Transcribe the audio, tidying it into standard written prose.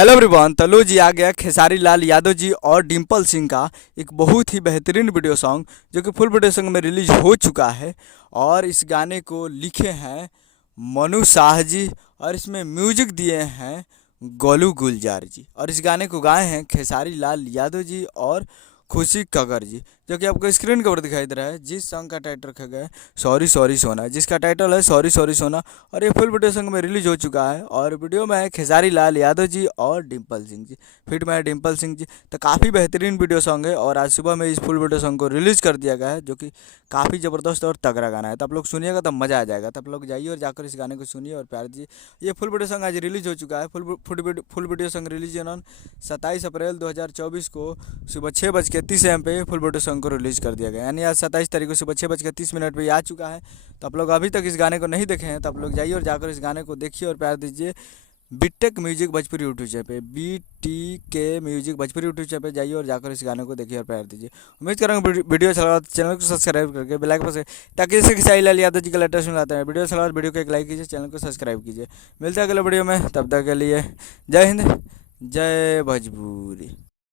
Hello everyone. तलो जी आ गया खेसारी लाल यादव जी और डिम्पल सिंह का एक बहुत ही बेहतरीन वीडियो सॉन्ग जो कि फुल वीडियो सॉन्ग में रिलीज हो चुका है। और इस गाने को लिखे हैं मनु शाह जी और इसमें म्यूजिक दिए हैं गोलू गुलजार जी। और इस गाने को गाए हैं खेसारी लाल यादव जी और खुशी कगर जी, जो कि आपको स्क्रीन के ऊपर दिखाई दे रहा है। जिस सॉन्ग का टाइटल रखा गया है सॉरी सॉरी सोना, जिसका टाइटल है सॉरी सॉरी सोना। और ये फुल वीडियो सॉन्ग में रिलीज हो चुका है। और वीडियो में है खेसारी लाल यादव जी और डिम्पल सिंह जी, फिट में है डिम्पल सिंह जी। तो काफ़ी बेहतरीन वीडियो सॉन्ग है और आज सुबह में इस फुल वीडियो सॉन्ग को रिलीज़ कर दिया गया है, जो कि काफ़ी ज़बरदस्त और तगड़ा गाना है। तो आप लोग सुनिएगा तो मज़ा आ जाएगा। तो आप लोग जाइए और जाकर इस गाने को सुनिए और प्यार दीजिए। ये फुल वीडियो सॉन्ग आज रिलीज हो चुका है। Full video song release on 27 अप्रैल 2024 को सुबह 6:30 AM पे फुल वीडियो सॉन्ग को रिलीज़ कर दिया गया। यानी आज 27 तारीख को सुबह 6:30 पे आ चुका है। तो आप लोग अभी तक इस गाने को नहीं देखे हैं तो आप लोग जाइए और जाकर इस गाने को देखिए और प्यार दीजिए। BTK music Bhojpuri YouTube channel पे, BTK music Bhojpuri YouTube channel पे जाइए और जाकर इस गाने को देखिए और प्यार दीजिए। उम्मीद करूँगा वीडियो अच्छा लगा तो चैनल को सब्सक्राइब करके बेल आइकन पर, ताकि इससे खेसारी लाल यादव जी का लेटेस्ट मिलाते हैं। वीडियो अच्छा लगा तो वीडियो को एक लाइक कीजिए, चैनल को सब्सक्राइब कीजिए। मिलते हैं अगले वीडियो में, तब तक के लिए जय हिंद, जय भोजपुरी।